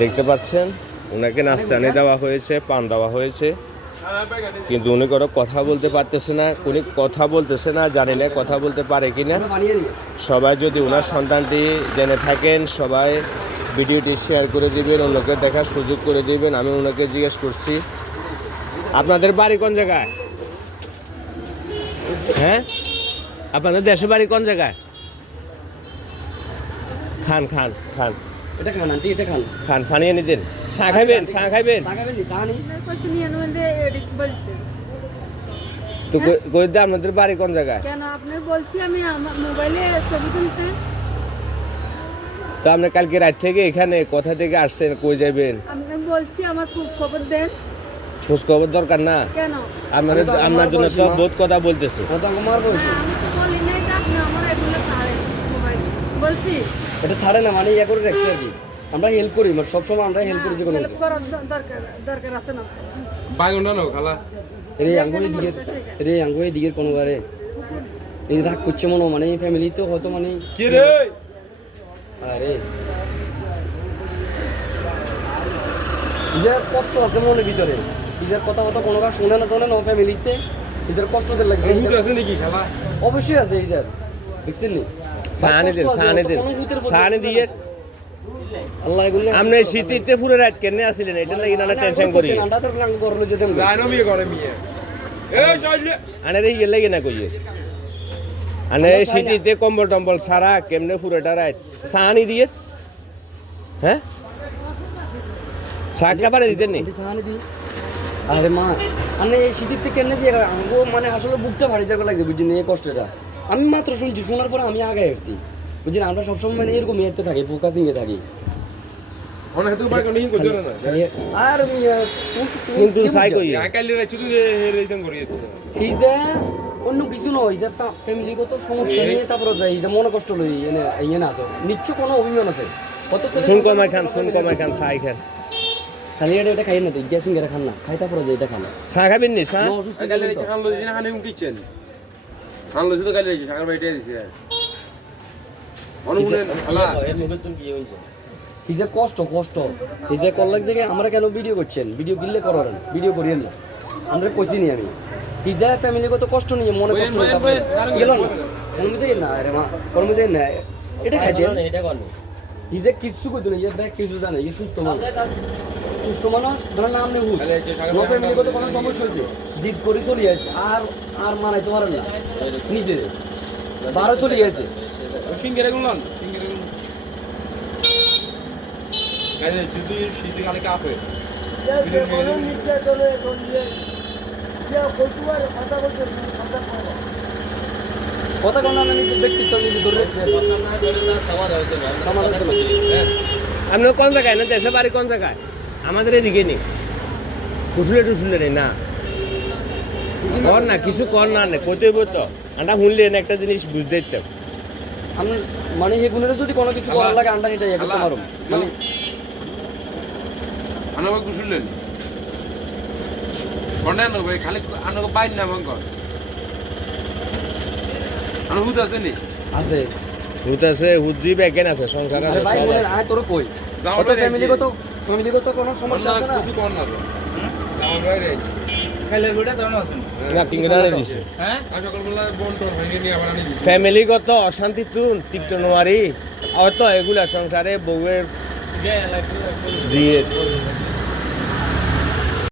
দেখতে পাচ্ছেন ওনাকে নাস্তা এনে দেওয়া হয়েছে, পান দেওয়া হয়েছে, কিন্তু উনি কোনো কথা বলতে পারতেছে না। উনি কথা বলতেছে না, জানি না কথা বলতে পারে কিনা। সবাই যদি ওনার সন্তানটি জেনে থাকেন, সবাই ভিডিওটি শেয়ার করে দিবেন, অন্যকে দেখার সুযোগ করে দিবেন। আমি ওনাকে জিজ্ঞেস করছি, আপনাদের বাড়ি কোন জায়গায়? হ্যাঁ, আপনাদের দেশের বাড়ি কোন জায়গায়? খান খান খান, এটা খান আন্টি, এটা খান। খান ফানি এনে দেন। চা খাইবেন? চা খাইবেন? চা খাবেন নি? চা নি? তো কই দে আপনাদের বাড়ি কোন জায়গায়? কেন আপনি বলছি আমি আমার মোবাইলে ছবি তুলতে। তো আপনি কালকে রাত থেকে এখানে কোথা থেকে আসছেন, কই যাবেন? আপনি বলছি আমার খোঁজ খবর দেন। খোঁজ খবর দরকার না? কেন? আপনার জন্য তো বহুত কথা বলতেছে। কথা আমার বলছি। না, আমি তো বলি নাই যে আপনি আমার এগুলো ছাড়েন মোবাইল। বলছি এটা ছাড়ে না, মানে ইয়া করে রাখছে আর কি। আমরা হেল্প করি, মানে সবসময় আমরা হেল্প করি যে কোনো হেল্প করার দরকার আছে না। বাইগুন্ডা নো খালা রে আঙ্গুলি দিকে, রে আঙ্গুলি দিকে কোনো বারে এই রাগ করছে মনে, মানে ফ্যামিলি তো হয়তো মানে কি রে আরে ইজার কষ্ট আছে মনের ভিতরে। ইজার কথা কোনো কাজ শুনে না টোনে না ফ্যামিলিতে। ইজার কষ্ট দিতে লাগে। হুদ আছে নাকি খালা? অবশ্যই আছে ইজার, দেখছেন নি? সাহানি দেন, সাহানি দেন, সাহানি দিয়ে। আল্লাহ এগুলো আপনি শীতিতে পুরো রাত কেনে আসিলেন, এটা লাগি না টেনশন করি। ঠান্ডা তো রাঙ্গ করলো যেতে গায়নো মিয়ে করে মিয়ে এ সাইলে আনে রে ইয়ে লাগে না কইয়ে। আনে শীতিতে কম্বল টম্বল সারা কেমনে পুরোটা রাত সাহানি দিয়ে। হ্যাঁ, শাকটা পারে দিতেন নি? আরে মা মানে এই শীতের থেকে কেন দিয়ে আঙ্গো মানে আসলে বুকটা ভারী দেওয়া লাগবে, বুঝছেন এই কষ্টটা। আমি মাত্র শুনছি, শোনার পরে আমি আগে আসছি, বুঝছেন। আমরা সবসময় মানে এরকম ইয়েতে থাকি, ফোকাসিং এ থাকি। অনেক তো বাইগুন্ডা হিং করতে না আর কিন্তু সাই কইয়ে আকালি রে চুদু হে রেইতন করি হিজা অন্য কিছু নয়, হিজা ফ্যামিলিগত সমস্যা নিয়ে তারপরে যায়, হিজা মনে কষ্ট লই এনে ইয়ে না আসো নিশ্চয় কোনো অভিমান আছে। কত শুন কমাই খান, শুন কমাই খান, সাই খান। খালি এটা খাই না তো গ্যাসিং এর খান না, খাই তারপরে যে এটা খান। চা খাবেন নি? চা আকালি রে খান লই না হানে উঠিছেন খান লই তো কালি রে সাগর বাইটে দিছে অনুগুলেন খালা এর মোবাইল তুমি কি হইছে? হিজা কষ্ট হিজা কল লাগছে যে আমরা কেন ভিডিও করছেন, ভিডিও গিললে করেন, ভিডিও করিয়েন না। আমরা কইছি নি আমি হিজা ফ্যামিলিগত কষ্ট নিয়ে মনে কষ্ট গেল না কর্মে যাই না। আরে মা কর্মে যাই না, এটা খাইতে এটা কোন হিজা কিছু কইতো না, ইয়া ব্যাক কিছু জানে, ইয়া সুস্থ মানুষ, সুস্থ মানুষ ধর নাম নেই হুজ নো ফ্যামিলিগত কোনো সমস্যা হইছে জিদ করি চলি আছে আর মানাইতে পারেন না নিজে বারো চলি আছে সিঙ্গেরে গুলন সিঙ্গেরে গুলন কাজে যদি শীতে কালে কাপে কথা কোন না নিজে ব্যক্তিত্ব নিজে ধরে আপনি কোন জায়গায় না? দেশের বাড়ি কোন জায়গায়? আমাদের এদিকে নেই, টুসুলে নেই না। কর না কিছু কর না, কইতে হইব তো। আমরা শুনলেন একটা জিনিস বুঝতে দিতাম। আমি মানে এগুলোর যদি কোনো কিছু করার লাগে আন্ডা এটা করতে পারো, মানে আনবা কুশুলেন কোনটা নো ভাই খালি আনগো বাইন না মঙ্গ আনো হুদ আছে নি আছে হুত আছে, হুজি বেকেন আছে, সংসার আছে, ভাই সব বলে আছে। আয় তোর কই কত ফ্যামিলিগত কোনো সমস্যা আছে না? কিছু কোন না তো আমার ভাই রে খাইলের বড়া দাও না না কিংরা দিছে হ্যাঁ আজ সকালবেলা বোন তোর ভাঙিয়ে নিয়ে আবার আনি দিছে ফ্যামিলিগত অশান্তি তুন টিকতে নোয়ারি হয়তো এগুলা সংসারে বউয়ের দিয়ে